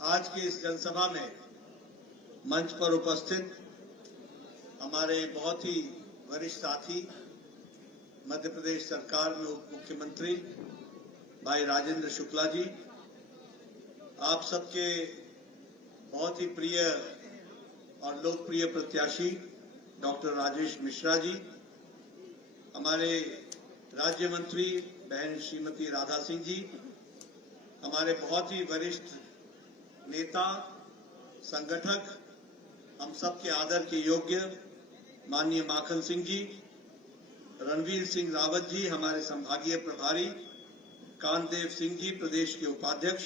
आज की इस जनसभा में मंच पर उपस्थित हमारे बहुत ही वरिष्ठ साथी मध्य प्रदेश सरकार में उप मुख्यमंत्री भाई राजेंद्र शुक्ला जी, आप सबके बहुत ही प्रिय और लोकप्रिय प्रत्याशी डॉक्टर राजेश मिश्रा जी, हमारे राज्य मंत्री बहन श्रीमती राधा सिंह जी, हमारे बहुत ही वरिष्ठ नेता संगठक, हम सबके आदर के योग्य माननीय माखन सिंह जी, रणवीर सिंह रावत जी हमारे संभागीय प्रभारी, कांतदेव सिंह जी प्रदेश के उपाध्यक्ष,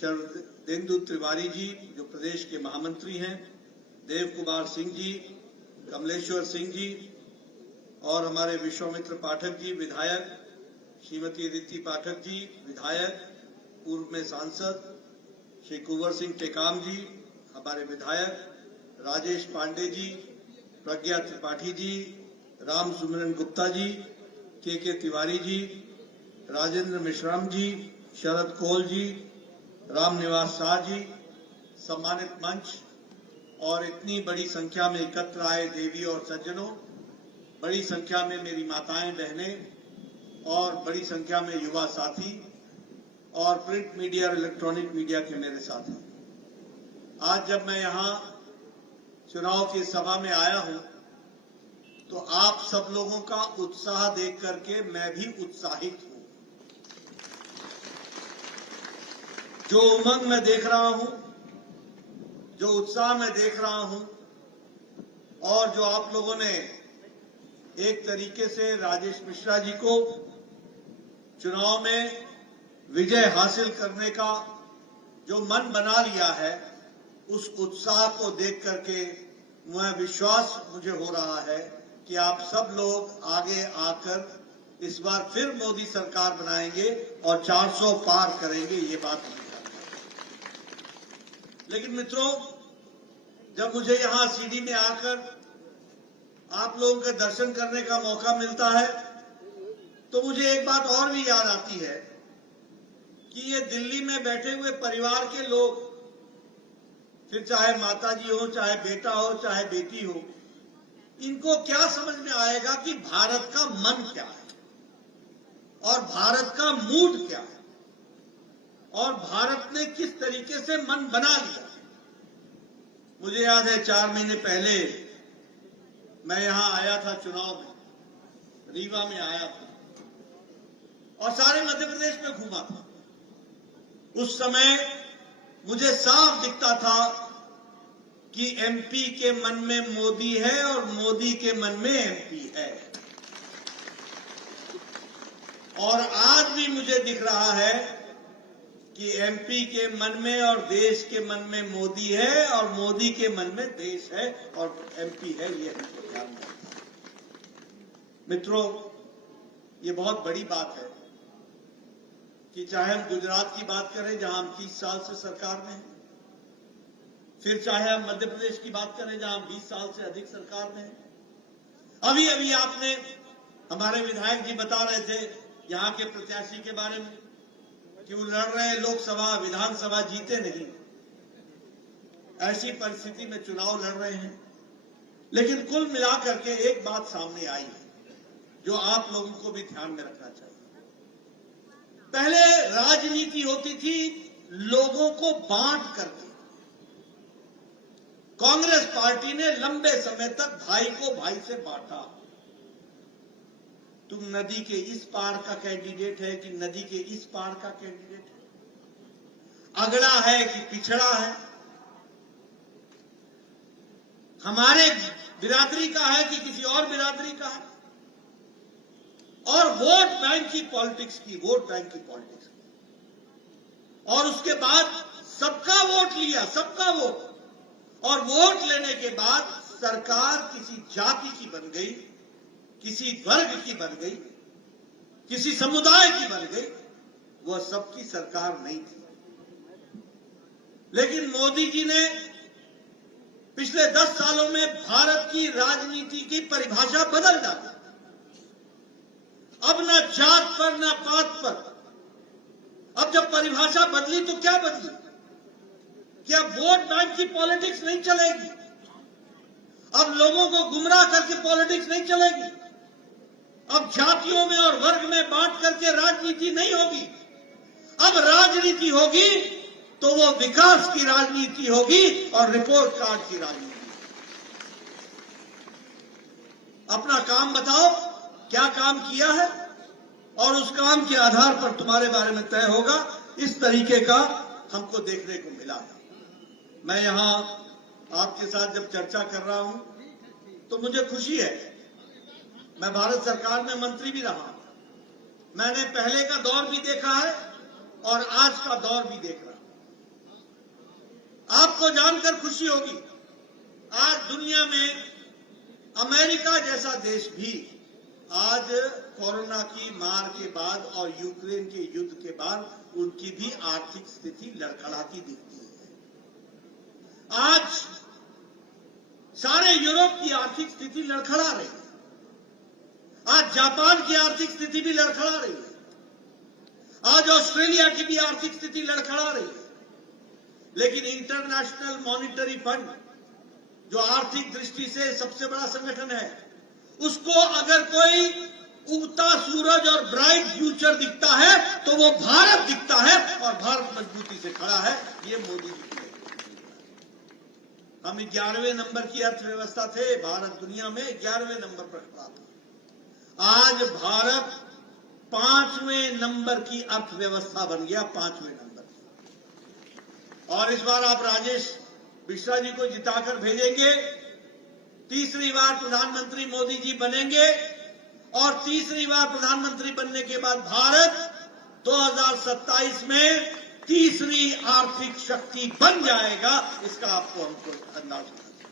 शरदेंदु तिवारी जी जो प्रदेश के महामंत्री हैं, देव कुमार सिंह जी, कमलेश्वर सिंह जी और हमारे विश्वामित्र पाठक जी विधायक, श्रीमती रीति पाठक जी विधायक, पूर्व में सांसद श्री कुंवर सिंह टेकाम जी हमारे विधायक, राजेश पांडे जी, प्रज्ञा त्रिपाठी जी, राम सुमिरन गुप्ता जी, के तिवारी जी, राजेंद्र मिश्राम जी, शरद कोल जी, राम निवास शाह जी, सम्मानित मंच और इतनी बड़ी संख्या में एकत्र आए देवी और सज्जनों, बड़ी संख्या में मेरी माताएं बहनें और बड़ी संख्या में युवा साथी और प्रिंट मीडिया और इलेक्ट्रॉनिक मीडिया के मेरे साथी, आज जब मैं यहां चुनाव की सभा में आया हूं तो आप सब लोगों का उत्साह देख करके मैं भी उत्साहित हूं। जो उमंग मैं देख रहा हूं, जो उत्साह मैं देख रहा हूं और जो आप लोगों ने एक तरीके से राजेश मिश्रा जी को चुनाव में विजय हासिल करने का जो मन बना लिया है, उस उत्साह को देख करके मुझे विश्वास हो रहा है कि आप सब लोग आगे आकर इस बार फिर मोदी सरकार बनाएंगे और 400 पार करेंगे, ये बात मुझे जानना है। लेकिन मित्रों, जब मुझे यहां सीडी में आकर आप लोगों के दर्शन करने का मौका मिलता है तो मुझे एक बात और भी याद आती है कि ये दिल्ली में बैठे हुए परिवार के लोग, फिर चाहे माता जी हो, चाहे बेटा हो, चाहे बेटी हो, इनको क्या समझ में आएगा कि भारत का मन क्या है और भारत का मूड क्या है और भारत ने किस तरीके से मन बना लिया। मुझे याद है 4 महीने पहले मैं यहां आया था, चुनाव में रीवा में आया था और सारे मध्य प्रदेश में घूमा था। उस समय मुझे साफ दिखता था कि एमपी के मन में मोदी है और मोदी के मन में एमपी है, और आज भी मुझे दिख रहा है कि एमपी के मन में और देश के मन में मोदी है और मोदी के मन में देश है और एमपी है। ये हमको ध्यान रखना है। मित्रों, ये बहुत बड़ी बात है कि चाहे हम गुजरात की बात करें जहां हम 30 साल से सरकार में हैं, फिर चाहे हम मध्य प्रदेश की बात करें जहां हम 20 साल से अधिक सरकार में हैं। अभी अभी आपने हमारे विधायक जी बता रहे थे यहां के प्रत्याशी के बारे में कि वो लड़ रहे हैं लोकसभा, विधानसभा जीते नहीं, ऐसी परिस्थिति में चुनाव लड़ रहे हैं। लेकिन कुल मिलाकर के एक बात सामने आई है जो आप लोगों को भी ध्यान में रखना चाहिए। पहले राजनीति होती थी लोगों को बांट करके। कांग्रेस पार्टी ने लंबे समय तक भाई को भाई से बांटा। तुम नदी के इस पार का कैंडिडेट है कि नदी के इस पार का कैंडिडेट है, अगड़ा है कि पिछड़ा है, हमारे बिरादरी का है कि किसी और बिरादरी का है, और वोट बैंक की पॉलिटिक्स की, वोट बैंक की पॉलिटिक्स की। और उसके बाद सबका वोट लिया, सबका वोट, और वोट लेने के बाद सरकार किसी जाति की बन गई, किसी वर्ग की बन गई, किसी समुदाय की बन गई, वह सबकी सरकार नहीं थी। लेकिन मोदी जी ने पिछले 10 सालों में भारत की राजनीति की परिभाषा बदल डाली। अब न जात पर न पात पर, अब जब परिभाषा बदली तो क्या बदली? कि अब वोट बैंक की पॉलिटिक्स नहीं चलेगी, अब लोगों को गुमराह करके पॉलिटिक्स नहीं चलेगी, अब जातियों में और वर्ग में बांट करके राजनीति नहीं होगी। अब राजनीति होगी तो वो विकास की राजनीति होगी और रिपोर्ट कार्ड की राजनीति। अपना काम बताओ, क्या काम किया है, और उस काम के आधार पर तुम्हारे बारे में तय होगा। इस तरीके का हमको देखने को मिला है। मैं यहां आपके साथ जब चर्चा कर रहा हूं तो मुझे खुशी है। मैं भारत सरकार में मंत्री भी रहा हूं। मैंने पहले का दौर भी देखा है और आज का दौर भी देख रहा हूं। आपको जानकर खुशी होगी, आज दुनिया में अमेरिका जैसा देश भी आज कोरोना की मार के बाद और यूक्रेन के युद्ध के बाद उनकी भी आर्थिक स्थिति लड़खड़ाती दिखती है। आज सारे यूरोप की आर्थिक स्थिति लड़खड़ा रही है। आज जापान की आर्थिक स्थिति भी लड़खड़ा रही है। आज ऑस्ट्रेलिया की भी आर्थिक स्थिति लड़खड़ा रही है। लेकिन इंटरनेशनल मॉनिटरी फंड, जो आर्थिक दृष्टि से सबसे बड़ा संगठन है, उसको अगर कोई उगता सूरज और ब्राइट फ्यूचर दिखता है तो वो भारत दिखता है, और भारत मजबूती से खड़ा है। ये मोदी जी की। हम 11वें नंबर की अर्थव्यवस्था थे, भारत दुनिया में 11वें नंबर पर खड़ा था। आज भारत 5वें नंबर की अर्थव्यवस्था बन गया, 5वें नंबर की। और इस बार आप राजेश मिश्रा जी को जिताकर भेजेंगे, तीसरी बार प्रधानमंत्री मोदी जी बनेंगे, और तीसरी बार प्रधानमंत्री बनने के बाद भारत 2027 में तीसरी आर्थिक शक्ति बन जाएगा। इसका आपको हमको अंदाज होगा।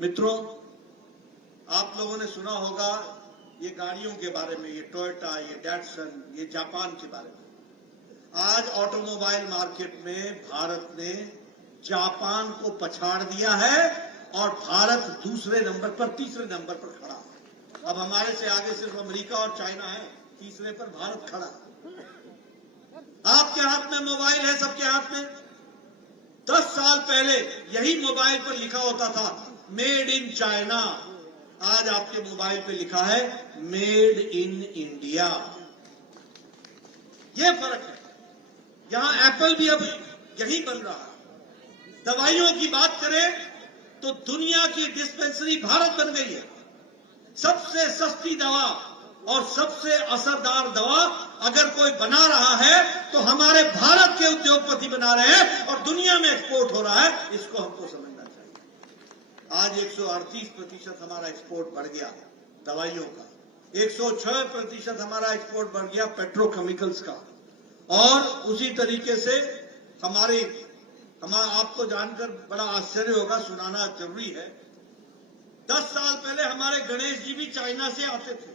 मित्रों, आप लोगों ने सुना होगा ये गाड़ियों के बारे में, ये टोयोटा, ये डैटसन, ये जापान के बारे में। आज ऑटोमोबाइल मार्केट में भारत ने जापान को पछाड़ दिया है और भारत दूसरे नंबर पर, तीसरे नंबर पर खड़ा है। अब हमारे से आगे सिर्फ अमेरिका और चाइना है, तीसरे पर भारत खड़ा है। आपके हाथ में मोबाइल है, सबके हाथ में। 10 साल पहले यही मोबाइल पर लिखा होता था मेड इन चाइना, आज आपके मोबाइल पे लिखा है मेड इन इंडिया। ये फर्क है। यहां एप्पल भी अब यही बन रहा है। दवाइयों की बात करें तो दुनिया की डिस्पेंसरी भारत बन गई है। सबसे सस्ती दवा और सबसे असरदार दवा अगर कोई बना रहा है तो हमारे भारत के उद्योगपति बना रहे हैं, और दुनिया में एक्सपोर्ट हो रहा है। इसको हमको समझना चाहिए। आज 138% हमारा एक्सपोर्ट बढ़ गया दवाइयों का, 106% हमारा एक्सपोर्ट बढ़ गया पेट्रोकेमिकल्स का, और उसी तरीके से आपको जानकर बड़ा आश्चर्य होगा, सुनाना जरूरी है। 10 साल पहले हमारे गणेश जी भी चाइना से आते थे।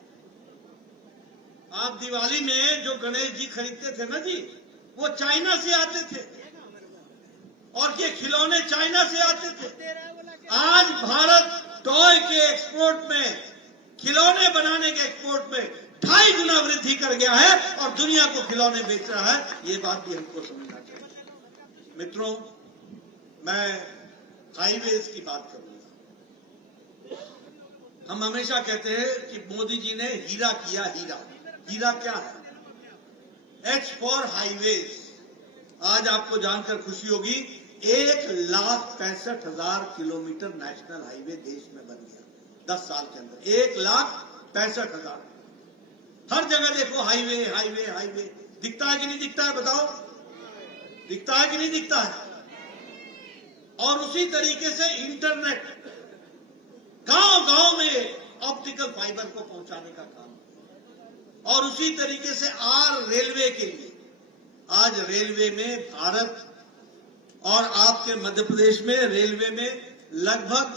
आप दिवाली में जो गणेश जी खरीदते थे ना जी, वो चाइना से आते थे, और ये खिलौने चाइना से आते थे। आज भारत टॉय के एक्सपोर्ट में, खिलौने बनाने के एक्सपोर्ट में 2.5 गुना वृद्धि कर गया है और दुनिया को खिलौने बेच रहा है। ये बात भी हमको समझना चाहिए। मित्रों, मैं हाईवेज की बात करूंगा। हम हमेशा कहते हैं कि मोदी जी ने हीरा किया, हीरा। हीरा क्या है? H for highways. आज आपको जानकर खुशी होगी, 1,65,000 किलोमीटर नेशनल हाईवे देश में बन गया 10 साल के अंदर। 1,65,000। हर जगह देखो हाईवे हाईवे हाईवे। दिखता है कि नहीं दिखता है? बताओ, दिखता है कि नहीं दिखता है? और उसी तरीके से इंटरनेट गांव-गांव में ऑप्टिकल फाइबर को पहुंचाने का काम, और उसी तरीके से रेलवे के लिए आज रेलवे में भारत और आपके मध्य प्रदेश में रेलवे में लगभग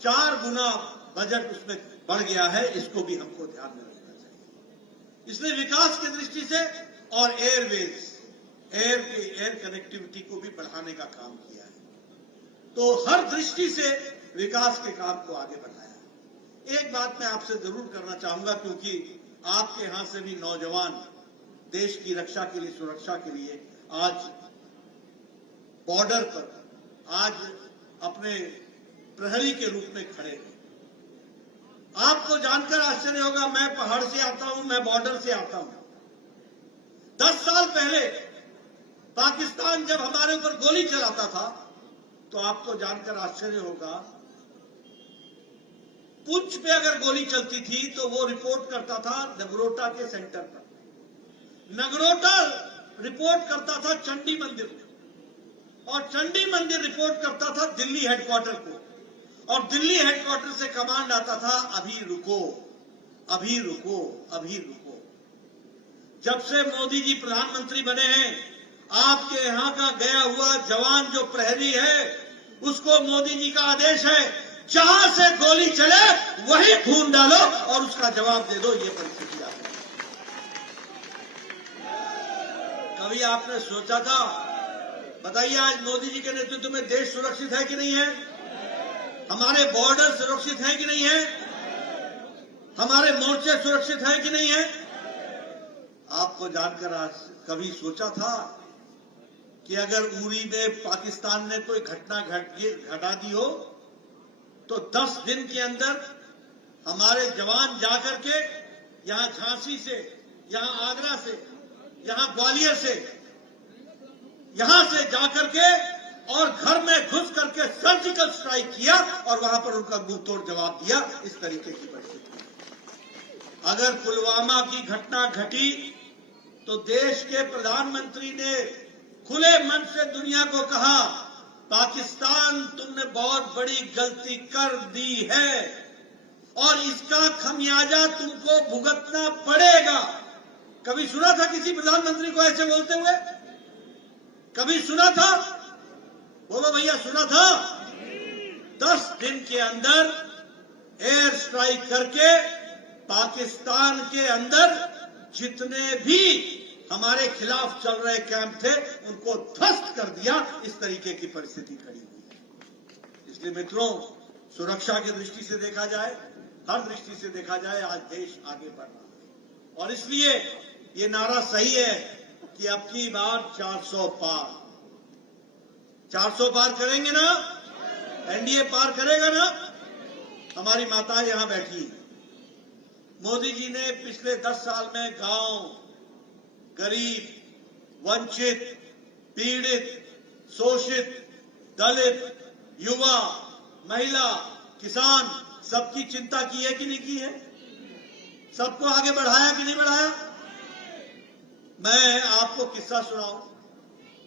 4 गुना बजट उसमें बढ़ गया है। इसको भी हमको ध्यान में रखना चाहिए। इसलिए विकास की दृष्टि से और एयरवेज, एयर कनेक्टिविटी को भी बढ़ाने का काम किया है। तो हर दृष्टि से विकास के काम को आगे बढ़ाया है। एक बात मैं आपसे जरूर करना चाहूंगा, क्योंकि आपके यहां से भी नौजवान देश की रक्षा के लिए, सुरक्षा के लिए आज बॉर्डर पर आज अपने प्रहरी के रूप में खड़े हैं। आपको जानकर आश्चर्य होगा, मैं पहाड़ से आता हूं, मैं बॉर्डर से आता हूं। 10 साल पहले पाकिस्तान जब हमारे ऊपर गोली चलाता था तो आपको जानकर आश्चर्य होगा, पुंछ पे अगर गोली चलती थी तो वो रिपोर्ट करता था नगरोटा के सेंटर पर, नगरोटा रिपोर्ट करता था चंडी मंदिर में, और चंडी मंदिर रिपोर्ट करता था दिल्ली हेडक्वार्टर को, और दिल्ली हेडक्वार्टर से कमांड आता था अभी रुको, अभी रुको, अभी रुको। जब से मोदी जी प्रधानमंत्री बने हैं, आपके यहां का गया हुआ जवान जो प्रहरी है, उसको मोदी जी का आदेश है, जहां से गोली चले वहीं ढूंढ डालो और उसका जवाब दे दो। ये परिस्थिति आ गई। कभी आपने सोचा था? बताइए, आज मोदी जी के नेतृत्व में देश सुरक्षित है कि नहीं है? हमारे बॉर्डर सुरक्षित है कि नहीं है? हमारे मोर्चे सुरक्षित है कि नहीं है? आपको जानकर आज कभी सोचा था कि अगर उरी में पाकिस्तान ने कोई घटना घटा दी हो तो 10 दिन के अंदर हमारे जवान जाकर के यहां झांसी से, यहां आगरा से, यहां ग्वालियर से, यहां से जाकर के और घर में घुस करके सर्जिकल स्ट्राइक किया और वहां पर उनका मुंहतोड़ जवाब दिया। इस तरीके की परिस्थिति। अगर पुलवामा की घटना घटी तो देश के प्रधानमंत्री ने खुले मन से दुनिया को कहा, पाकिस्तान तुमने बहुत बड़ी गलती कर दी है और इसका खमियाजा तुमको भुगतना पड़ेगा। कभी सुना था किसी प्रधानमंत्री को ऐसे बोलते हुए? कभी सुना था? बोलो भैया, सुना था? 10 दिन के अंदर एयर स्ट्राइक करके पाकिस्तान के अंदर जितने भी हमारे खिलाफ चल रहे कैंप थे उनको ध्वस्त कर दिया। इस तरीके की परिस्थिति खड़ी हुई। इसलिए मित्रों, सुरक्षा की दृष्टि से देखा जाए, हर दृष्टि से देखा जाए, आज देश आगे बढ़ रहा है और इसलिए ये नारा सही है कि अब की बार 400 पार। 400 पार करेंगे ना? एनडीए पार करेगा ना? हमारी माताएं यहां बैठी हैं। मोदी जी ने पिछले 10 साल में गांव, गरीब, वंचित, पीड़ित, शोषित, दलित, युवा, महिला, किसान, सबकी चिंता की है कि नहीं की है? सबको आगे बढ़ाया कि नहीं बढ़ाया? मैं आपको किस्सा सुनाऊं।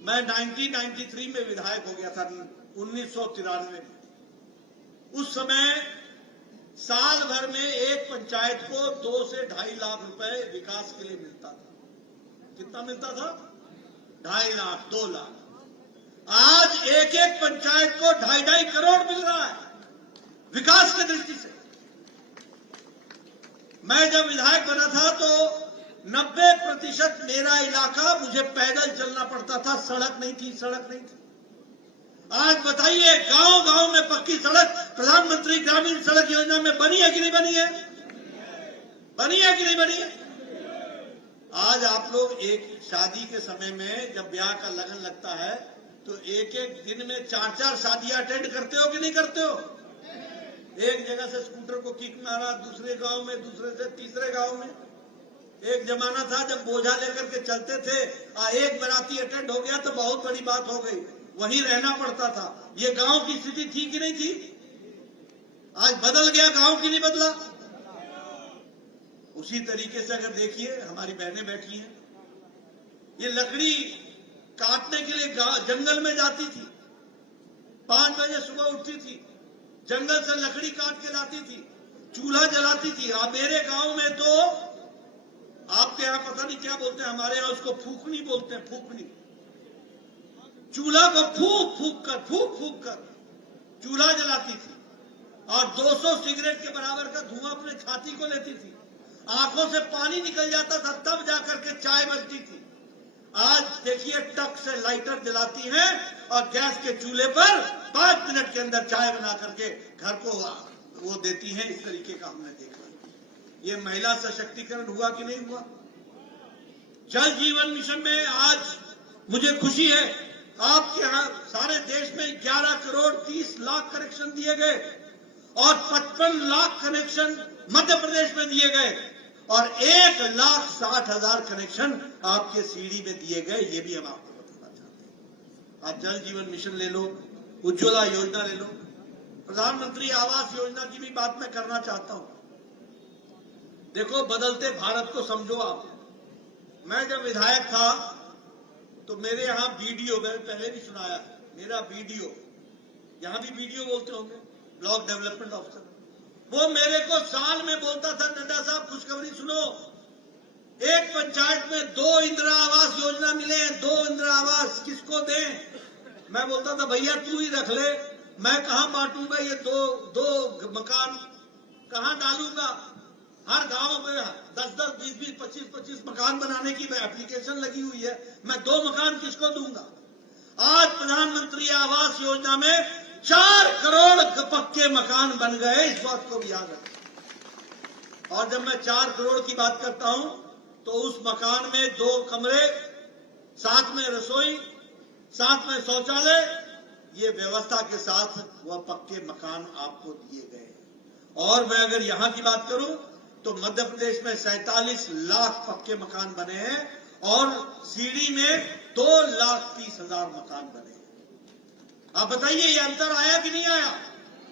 मैं 1993 में विधायक हो गया था, 1993 में। उस समय साल भर में एक पंचायत को 2 से 2.5 लाख रुपए विकास के लिए मिलता था। कितना मिलता था? 2.5 लाख, 2 लाख। आज एक एक पंचायत को 2.5 करोड़ मिल रहा है विकास की दृष्टि से। मैं जब विधायक बना था तो 90% मेरा इलाका मुझे पैदल चलना पड़ता था, सड़क नहीं थी, सड़क नहीं थी। आज बताइए, गांव गांव में पक्की सड़क प्रधानमंत्री ग्रामीण सड़क योजना में बनी है कि नहीं बनी है? बनी है कि नहीं बनी है? आज आप लोग एक शादी के समय में जब ब्याह का लगन लगता है तो एक एक दिन में 4-4 शादियां अटेंड करते हो कि नहीं करते हो? एक जगह से स्कूटर को किक मारा, दूसरे गांव में, दूसरे से तीसरे गांव में। एक जमाना था जब बोझा लेकर के चलते थे, एक बाराती अटेंड हो गया तो बहुत बड़ी बात हो गई, वहीं रहना पड़ता था। ये गांव की स्थिति थी कि नहीं थी? आज बदल गया गांव की नहीं बदला? उसी तरीके से अगर देखिए, हमारी बहनें बैठी हैं, ये लकड़ी काटने के लिए जंगल में जाती थी, 5 बजे सुबह उठती थी, जंगल से लकड़ी काट के लाती थी, चूल्हा जलाती थी। मेरे गांव में तो आपके यहां पता नहीं क्या बोलते हैं, हमारे यहां उसको फूकनी बोलते हैं, फूकनी। चूल्हा को फूक फूक कर चूल्हा जलाती थी और 200 सिगरेट के बराबर का धुआं अपने छाती को लेती थी। आंखों से पानी निकल जाता था, तब जाकर के चाय बनती थी। आज देखिए, टक से लाइटर जलाती हैं और गैस के चूल्हे पर 5 मिनट के अंदर चाय बना करके घर को वो देती हैं। इस तरीके का हमने देखा। ये महिला सशक्तिकरण हुआ कि नहीं हुआ? जल जीवन मिशन में आज मुझे खुशी है, आपके यहां सारे देश में 11 करोड़ 30 लाख कनेक्शन दिए गए और 55 लाख कनेक्शन मध्य प्रदेश में दिए गए और 1,60,000 कनेक्शन आपके सीडी में दिए गए। ये भी हम आपको बताना चाहते हैं। आप जल जीवन मिशन ले लो, उज्ज्वला योजना ले लो, प्रधानमंत्री आवास योजना की भी बात मैं करना चाहता हूं। देखो, बदलते भारत को समझो आप। मैं जब विधायक था तो मेरे यहां बीडीओ, मैंने पहले भी सुनाया, मेरा बीडीओ, यहां भी बीडीओ बोलते होंगे, ब्लॉक डेवलपमेंट ऑफिसर, वो मेरे को साल में बोलता था, नड्डा साहब खुशखबरी सुनो, एक पंचायत में 2 इंदिरा आवास योजना मिले हैं, 2 इंदिरा आवास, किसको दें? मैं बोलता था भैया तू ही रख ले, मैं कहां बांटूंगा ये दो मकान, कहां डालूंगा? हर गांव में 10-10, 20-20, 25-25 मकान बनाने की एप्लीकेशन लगी हुई है, मैं 2 मकान किसको दूंगा? आज प्रधानमंत्री आवास योजना में 4 करोड़ पक्के मकान बन गए, इस बात को भी याद रखें। और जब मैं 4 करोड़ की बात करता हूं तो उस मकान में 2 कमरे, साथ में रसोई, साथ में शौचालय, ये व्यवस्था के साथ वह पक्के मकान आपको दिए गए। और मैं अगर यहां की बात करूं तो मध्य प्रदेश में 47 लाख पक्के मकान बने हैं और सीडी में 2,30,000 मकान बने हैं। आप बताइए ये अंतर आया कि नहीं आया?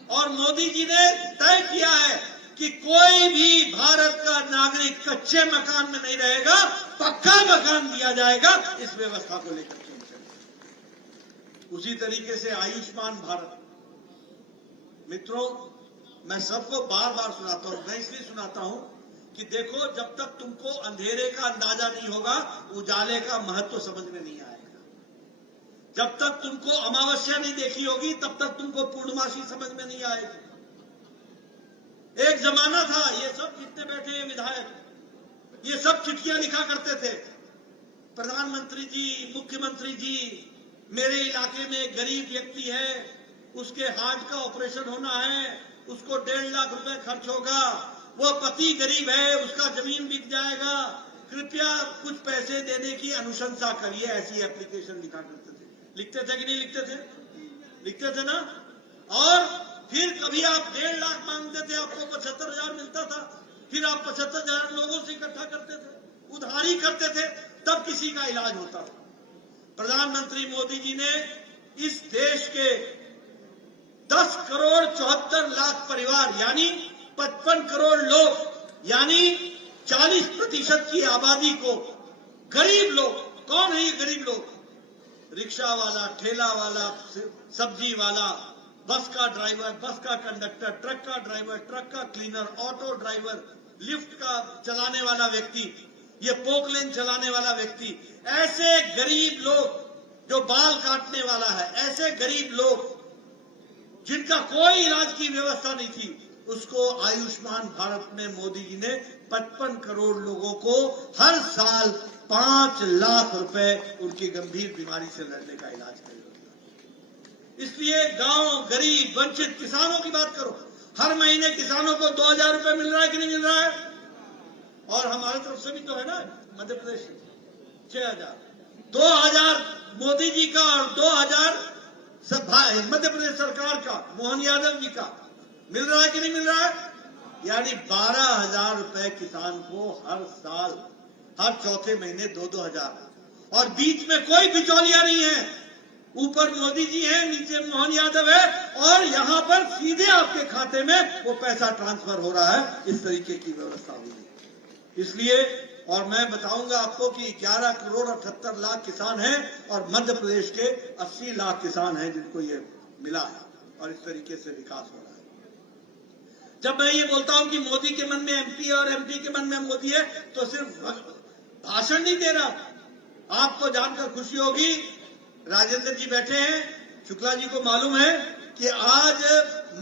और मोदी जी ने तय किया है कि कोई भी भारत का नागरिक कच्चे मकान में नहीं रहेगा, पक्का मकान दिया जाएगा। इस व्यवस्था को लेकर उसी तरीके से आयुष्मान भारत, मित्रों, मैं सबको बार बार सुनाता हूं, मैं इसलिए सुनाता हूं कि देखो, जब तक तुमको अंधेरे का अंदाजा नहीं होगा, उजाले का महत्व समझ में नहीं आएगा। जब तक तुमको अमावस्या नहीं देखी होगी, तब तक तुमको पूर्णमासी समझ में नहीं आएगी। एक जमाना था, ये सब जितने बैठे हैं विधायक, ये सब चिट्ठियां लिखा करते थे, प्रधानमंत्री जी, मुख्यमंत्री जी, मेरे इलाके में एक गरीब व्यक्ति है, उसके हार्ट का ऑपरेशन होना है, उसको 1.5 लाख रुपए खर्च होगा, वो पति गरीब है, उसका जमीन बिक जाएगा, कृपया कुछ पैसे देने की अनुशंसा करिए। ऐसी एप्लीकेशन लिखा करते थे। लिखते थे कि नहीं लिखते थे? लिखते थे ना। और फिर कभी आप 1.5 लाख मांगते थे, आपको 75,000 मिलता था, फिर आप 75,000 लोगों से इकट्ठा करते थे, उधारी करते थे, तब किसी का इलाज होता था। प्रधानमंत्री मोदी जी ने इस देश के 10 करोड़ 74 लाख परिवार, यानी 55 करोड़ लोग, यानी 40% की आबादी को, गरीब लोग, कौन है ये गरीब लोग? रिक्शा वाला, ठेला वाला, सब्जी वाला, बस का ड्राइवर, बस का कंडक्टर, ट्रक का ड्राइवर, ट्रक का क्लीनर, ऑटो ड्राइवर, लिफ्ट का चलाने वाला व्यक्ति, ये पोकलेन चलाने वाला व्यक्ति, ऐसे गरीब लोग, जो बाल काटने वाला है, ऐसे गरीब लोग जिनका कोई इलाज की व्यवस्था नहीं थी, उसको आयुष्मान भारत में मोदी जी ने 55 करोड़ लोगों को हर साल 5 लाख रुपए उनकी गंभीर बीमारी से लड़ने का इलाज करेगा। इसलिए गांव, गरीब, वंचित किसानों की बात करो, हर महीने किसानों को 2,000 रुपए मिल रहा है कि नहीं मिल रहा है? और हमारी तरफ से भी तो है ना, मध्य प्रदेश 6,000, 2,000 मोदी जी का और 2,000 मध्य प्रदेश सरकार का, मोहन यादव जी का, मिल रहा है कि नहीं मिल रहा है? यानी 12,000 रुपए किसान को हर साल, हर चौथे महीने 2-2,000। और बीच में कोई बिचौलिया नहीं है, ऊपर मोदी जी हैं, नीचे मोहन यादव है, और यहां पर सीधे आपके खाते में वो पैसा ट्रांसफर हो रहा है। इस तरीके की व्यवस्था हुई है। इसलिए, और मैं बताऊंगा आपको कि 11 करोड़ 78 लाख किसान हैं और मध्य प्रदेश के 80 लाख किसान हैं जिनको ये मिला है, और इस तरीके से विकास हो रहा है। जब मैं ये बोलता हूं कि मोदी के मन में एमपी और एमपी के मन में मोदी है, तो सिर्फ भाषण नहीं दे रहा। आपको जानकर खुशी होगी, राजेंद्र जी बैठे हैं, शुक्ला जी को मालूम है कि आज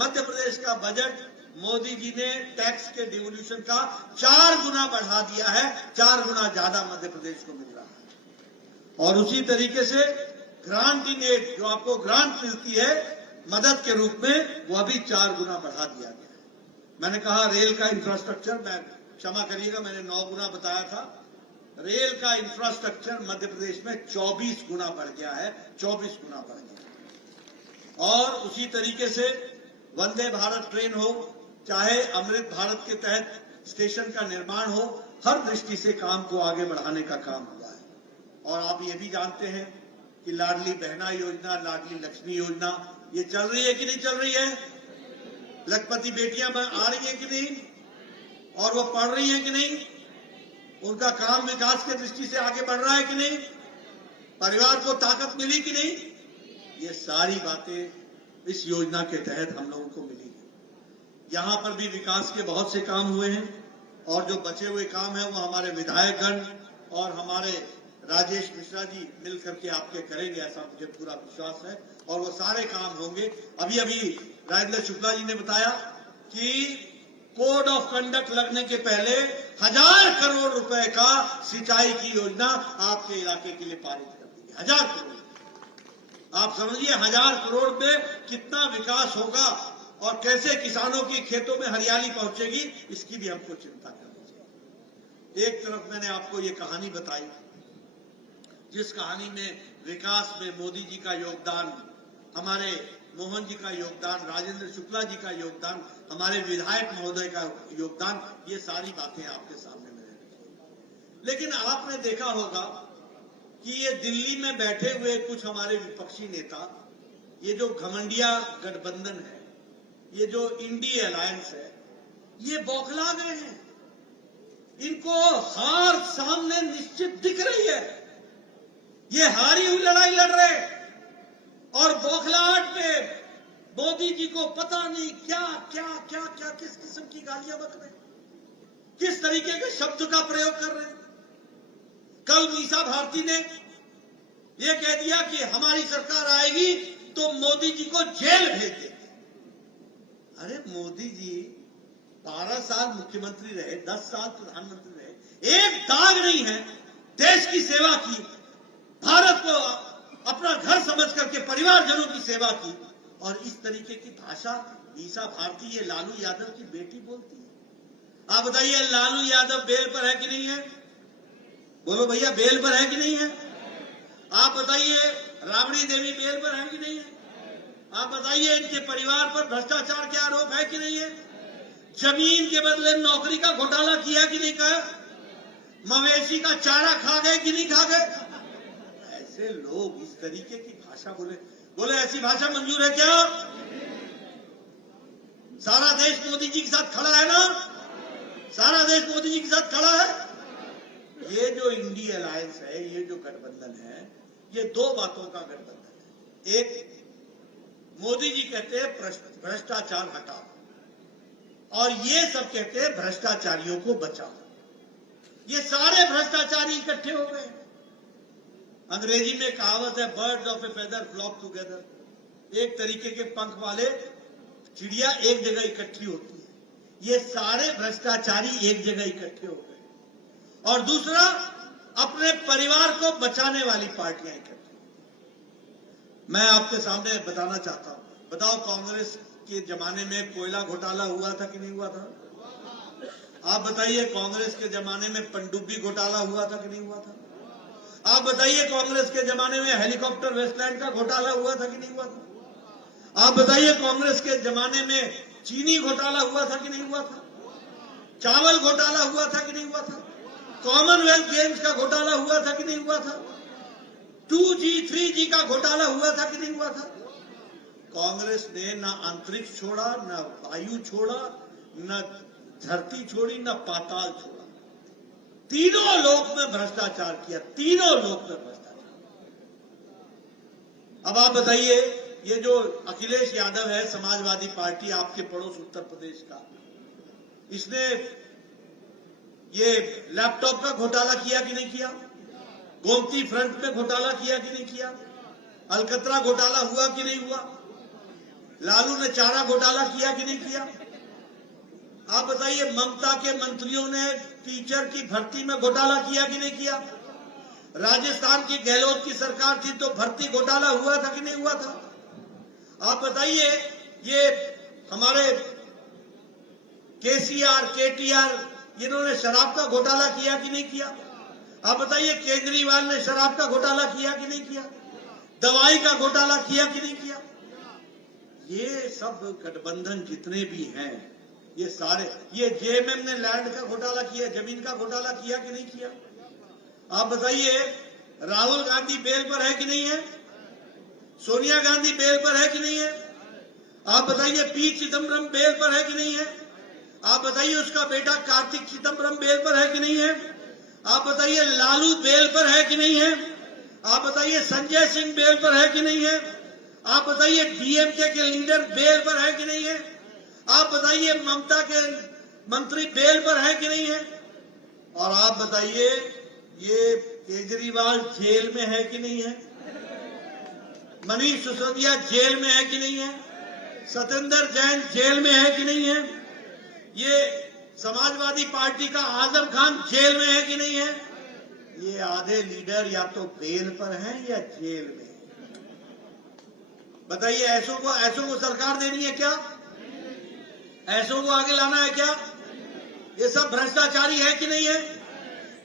मध्य प्रदेश का बजट मोदी जी ने टैक्स के डिवोल्यूशन का 4 गुना बढ़ा दिया है, 4 गुना ज्यादा मध्य प्रदेश को मिल रहा है। और उसी तरीके से ग्रांट इन एड, जो आपको ग्रांट मिलती है मदद के रूप में, वह भी 4 गुना बढ़ा दिया गया है। मैंने कहा रेल का इंफ्रास्ट्रक्चर, मैं क्षमा करिएगा, मैंने 9 गुना बताया था, रेल का इंफ्रास्ट्रक्चर मध्य प्रदेश में 24 गुना बढ़ गया है, 24 गुना बढ़ गया। और उसी तरीके से वंदे भारत ट्रेन हो, चाहे अमृत भारत के तहत स्टेशन का निर्माण हो, हर दृष्टि से काम को आगे बढ़ाने का काम हुआ है। और आप ये भी जानते हैं कि लाडली बहना योजना, लाडली लक्ष्मी योजना ये चल रही है कि नहीं चल रही है? लखपति बेटियां आ रही हैं कि नहीं? और वो पढ़ रही हैं कि नहीं? उनका काम विकास के दृष्टि से आगे बढ़ रहा है कि नहीं? परिवार को ताकत मिली कि नहीं? ये सारी बातें इस योजना के तहत हम लोगों को मिली है। यहां पर भी विकास के बहुत से काम हुए हैं और जो बचे हुए काम है वो हमारे विधायकगण और हमारे राजेश मिश्रा जी मिलकर के आपके करेंगे, ऐसा मुझे पूरा विश्वास है और वो सारे काम होंगे। अभी अभी राजेंद्र शुक्ला जी ने बताया कि कोड ऑफ कंडक्ट लगने के पहले 1000 करोड़ रुपए का सिंचाई की योजना आपके इलाके के लिए पारित कर दी। 1000 करोड़, आप समझिए 1000 करोड़ में कितना विकास होगा और कैसे किसानों के खेतों में हरियाली पहुंचेगी, इसकी भी हमको चिंता करनी चाहिए। एक तरफ मैंने आपको ये कहानी बताई, जिस कहानी में विकास में मोदी जी का योगदान, हमारे मोहन जी का योगदान, राजेंद्र शुक्ला जी का योगदान, हमारे विधायक महोदय का योगदान, ये सारी बातें आपके सामने में रखी। लेकिन आपने देखा होगा कि ये दिल्ली में बैठे हुए कुछ हमारे विपक्षी नेता, ये जो घमंडिया गठबंधन है, ये जो इंडी अलायंस है, ये बौखला गए हैं। इनको हार सामने निश्चित दिख रही है। ये हारी हुई लड़ाई लड़ रहे और बौखलाहट में मोदी जी को पता नहीं क्या क्या क्या क्या किस किस्म की गालियां बक रहे, किस तरीके के शब्द का प्रयोग कर रहे हैं। कल मीसा भारती ने यह कह दिया कि हमारी सरकार आएगी तो मोदी जी को जेल भेज देंगे। अरे मोदी जी 12 साल मुख्यमंत्री रहे, 10 साल प्रधानमंत्री रहे, एक दाग नहीं है, देश की सेवा की, भारत को अपना घर समझ करके परिवारजनों की सेवा की, और इस तरीके की भाषा मीसा भारती, ये लालू यादव की बेटी बोलती है। आप बताइए लालू यादव बेल पर है कि नहीं है? बोलो भैया, बेल पर है कि नहीं है? आप बताइए राबड़ी देवी बेल पर है कि नहीं है? आप बताइए इनके परिवार पर भ्रष्टाचार के आरोप है कि नहीं है? जमीन के बदले नौकरी का घोटाला किया कि नहीं किया? मवेशी का चारा खा गए कि नहीं खा गए? ऐसे लोग इस तरीके की भाषा बोले ऐसी भाषा मंजूर है क्या? सारा देश मोदी जी के साथ खड़ा है ना? सारा देश मोदी जी के साथ खड़ा है। ये जो इंडी अलायंस है, ये जो गठबंधन है, ये दो बातों का गठबंधन है। एक, मोदी जी कहते हैं भ्रष्टाचार हटाओ, और ये सब कहते हैं भ्रष्टाचारियों को बचाओ। ये सारे भ्रष्टाचारी इकट्ठे हो गए। अंग्रेजी में कहावत है, birds of a feather flock together. एक तरीके के पंख वाले चिड़िया एक जगह इकट्ठी होती है। ये सारे भ्रष्टाचारी एक जगह इकट्ठे हो गए। और दूसरा, अपने परिवार को बचाने वाली पार्टियां इकट्ठी। मैं आपके सामने बताना चाहता हूं, बताओ कांग्रेस के जमाने में कोयला घोटाला हुआ था कि नहीं हुआ था? आप बताइए कांग्रेस के जमाने में पनडुब्बी घोटाला हुआ था कि नहीं हुआ था? आप बताइए कांग्रेस के जमाने में हेलीकॉप्टर वेस्टलैंड का घोटाला हुआ था कि नहीं हुआ था? आप बताइए कांग्रेस के जमाने में चीनी घोटाला हुआ था कि नहीं हुआ था? चावल घोटाला हुआ था कि नहीं हुआ था? कॉमनवेल्थ गेम्स का घोटाला हुआ था कि नहीं हुआ था? 2G 3G का घोटाला हुआ था कि नहीं हुआ था? कांग्रेस ने न अंतरिक्ष छोड़ा, न वायु छोड़ा, न धरती छोड़ी, न पाताल छोड़ा। तीनों लोक में भ्रष्टाचार किया, तीनों लोक में भ्रष्टाचार। अब आप बताइए, ये जो अखिलेश यादव है, समाजवादी पार्टी, आपके पड़ोस उत्तर प्रदेश का, इसने ये लैपटॉप का घोटाला किया कि नहीं किया? गोमती फ्रंट में घोटाला किया कि नहीं किया? अलकतरा घोटाला हुआ कि नहीं हुआ? लालू ने चारा घोटाला किया कि नहीं किया? आप बताइए ममता के मंत्रियों ने टीचर की भर्ती में घोटाला किया कि नहीं किया? राजस्थान की गहलोत की सरकार थी तो भर्ती घोटाला हुआ था कि नहीं हुआ था? आप बताइए ये हमारे केसीआर, केटीआर, इन्होंने शराब का घोटाला किया कि नहीं किया? आप बताइए केजरीवाल ने शराब का घोटाला किया कि नहीं किया? दवाई का घोटाला किया कि नहीं किया? ये सब गठबंधन जितने भी हैं, ये सारे, ये जेएमएम ने लैंड का घोटाला किया, जमीन का घोटाला किया कि नहीं किया? आप बताइए राहुल गांधी बेल पर है कि नहीं है? सोनिया गांधी बेल पर है कि नहीं है? आप बताइए पी चिदम्बरम बेल पर है कि नहीं है? आप बताइए उसका बेटा कार्तिक चिदम्बरम बेल पर है कि नहीं है? आप बताइए लालू बेल पर है कि नहीं है? आप बताइए संजय सिंह बेल पर है कि नहीं है? आप बताइए डीएमके के लीडर बेल पर है कि नहीं है? आप बताइए ममता के मंत्री बेल पर है कि नहीं है? और आप बताइए ये केजरीवाल जेल में है कि नहीं है? मनीष सिसोदिया जेल में है कि नहीं है? सत्येंद्र जैन जेल में है कि नहीं है? ये समाजवादी पार्टी का आजम खान जेल में है कि नहीं है? ये आधे लीडर या तो बेल पर हैं या जेल में। बताइए ऐसों को सरकार देनी है क्या? ऐसों को आगे लाना है क्या? ये सब भ्रष्टाचारी है कि नहीं है?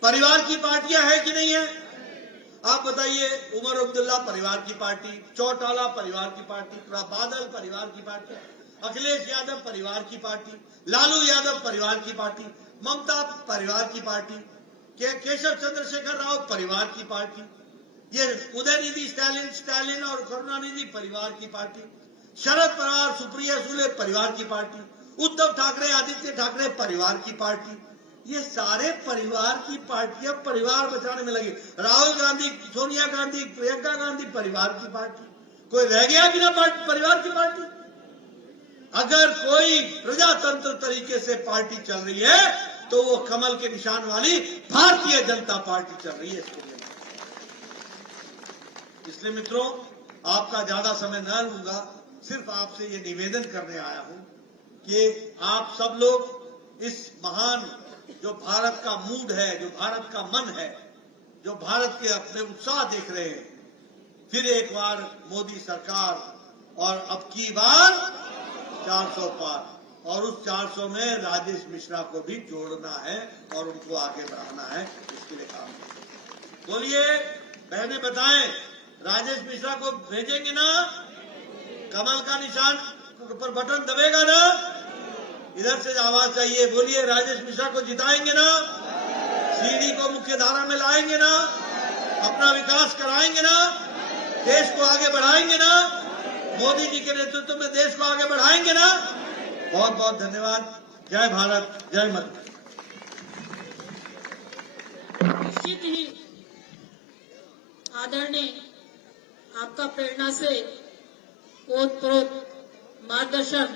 परिवार की पार्टियां है कि नहीं है? आप बताइए उमर अब्दुल्ला परिवार की पार्टी, चौटाला परिवार की पार्टी, बादल परिवार की पार्टी, अखिलेश यादव परिवार की पार्टी, लालू यादव परिवार की पार्टी, ममता परिवार की पार्टी, केशव चंद्रशेखर राव परिवार की पार्टी, ये उदयनिधि स्टालिन और करुणानिधि परिवार की पार्टी, शरद पवार सुप्रिया सुले परिवार की पार्टी, उद्धव ठाकरे आदित्य ठाकरे परिवार की पार्टी, ये सारे परिवार की पार्टियां परिवार बचाने में लगी। राहुल गांधी, सोनिया गांधी, प्रियंका गांधी परिवार की पार्टी। कोई रह गया कि ना परिवार की पार्टी? अगर कोई प्रजातंत्र तरीके से पार्टी चल रही है तो वो कमल के निशान वाली भारतीय जनता पार्टी चल रही है। इसलिए मित्रों, आपका ज्यादा समय न लूंगा, सिर्फ आपसे ये निवेदन करने आया हूं कि आप सब लोग इस महान, जो भारत का मूड है, जो भारत का मन है, जो भारत के अपने उत्साह देख रहे हैं, फिर एक बार मोदी सरकार और अब की बार 400 पार, और उस 400 में राजेश मिश्रा को भी जोड़ना है और उनको आगे बढ़ाना है। इसके लिए काम करें। बोलिए बहने बताएं, राजेश मिश्रा को भेजेंगे ना? कमल का निशान पर बटन दबेगा ना? इधर से आवाज चाहिए। बोलिए राजेश मिश्रा को जिताएंगे ना? सीडी को मुख्य धारा में लाएंगे ना? अपना विकास कराएंगे ना? देश को आगे बढ़ाएंगे ना? मोदी जी के नेतृत्व में देश को आगे बढ़ाएंगे ना? बहुत बहुत धन्यवाद। जय भारत, जय माता। निश्चित ही आदरणीय आपका प्रेरणा से ओतप्रोत मार्गदर्शन